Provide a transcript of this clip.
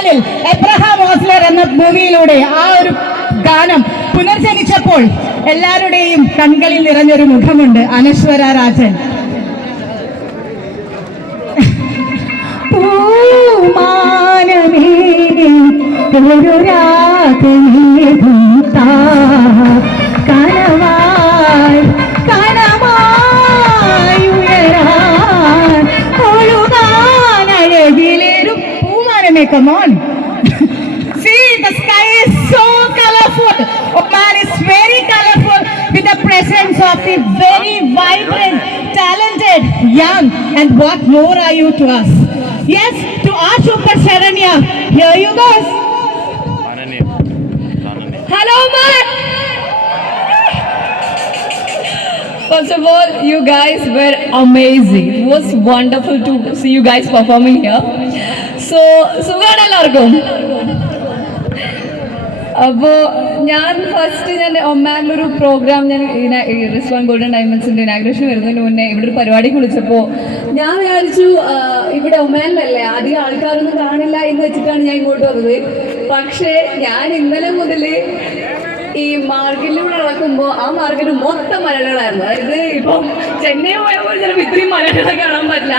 2004 Abraham Ozler എന്ന മൂവിയിലൂടെ ആ ഒരു ഗാനം പുനർജനിച്ചപ്പോൾ എല്ലാവരുടെയും കൺകളിൽ നിറഞ്ഞൊരു മുഖമുണ്ട്. അനശ്വര രാജൻ. ഒരു കനവായി കനവായി ഉയരാൻ ഒഴുകാൻ അഴകിലേരും പൂമാനമേ. Come on. See, the sky is so colorful. Oman is very colorful with the presence of the very vibrant, talented, young, and what more are you to us? Yes, to our Super Sharanya. Here you go. Hello, Oman. First of all, you guys were amazing. It was wonderful to see you guys performing here. So, സുഖാണ് എല്ലാവർക്കും. അപ്പോൾ ഞാൻ ഒമാനിലൊരു programme Rizwan golden ഡയമണ്ട്സിൻ്റെ inauguration വരുന്നതിന് മുന്നേ ഇവിടെ ഒരു പരിപാടിക്ക് വിളിച്ചപ്പോൾ ഞാൻ വിചാരിച്ചു ഇവിടെ ഒമാനിലല്ലേ അധികം ആൾക്കാരൊന്നും കാണില്ല എന്ന് വെച്ചിട്ടാണ് ഞാൻ ഇങ്ങോട്ട് വന്നത്. പക്ഷേ ഞാൻ ഇന്നലെ മുതൽ ഈ മാർക്കറ്റിലൂടെ നടക്കുമ്പോൾ ആ മാർക്കറ്റ് മൊത്തം മലയാളികളായിരുന്നു. അതായത് ഇപ്പം ചെന്നൈ പോയപ്പോൾ ചിലപ്പോൾ ഇത്രയും മലയാളികളെ കാണാൻ പറ്റില്ല.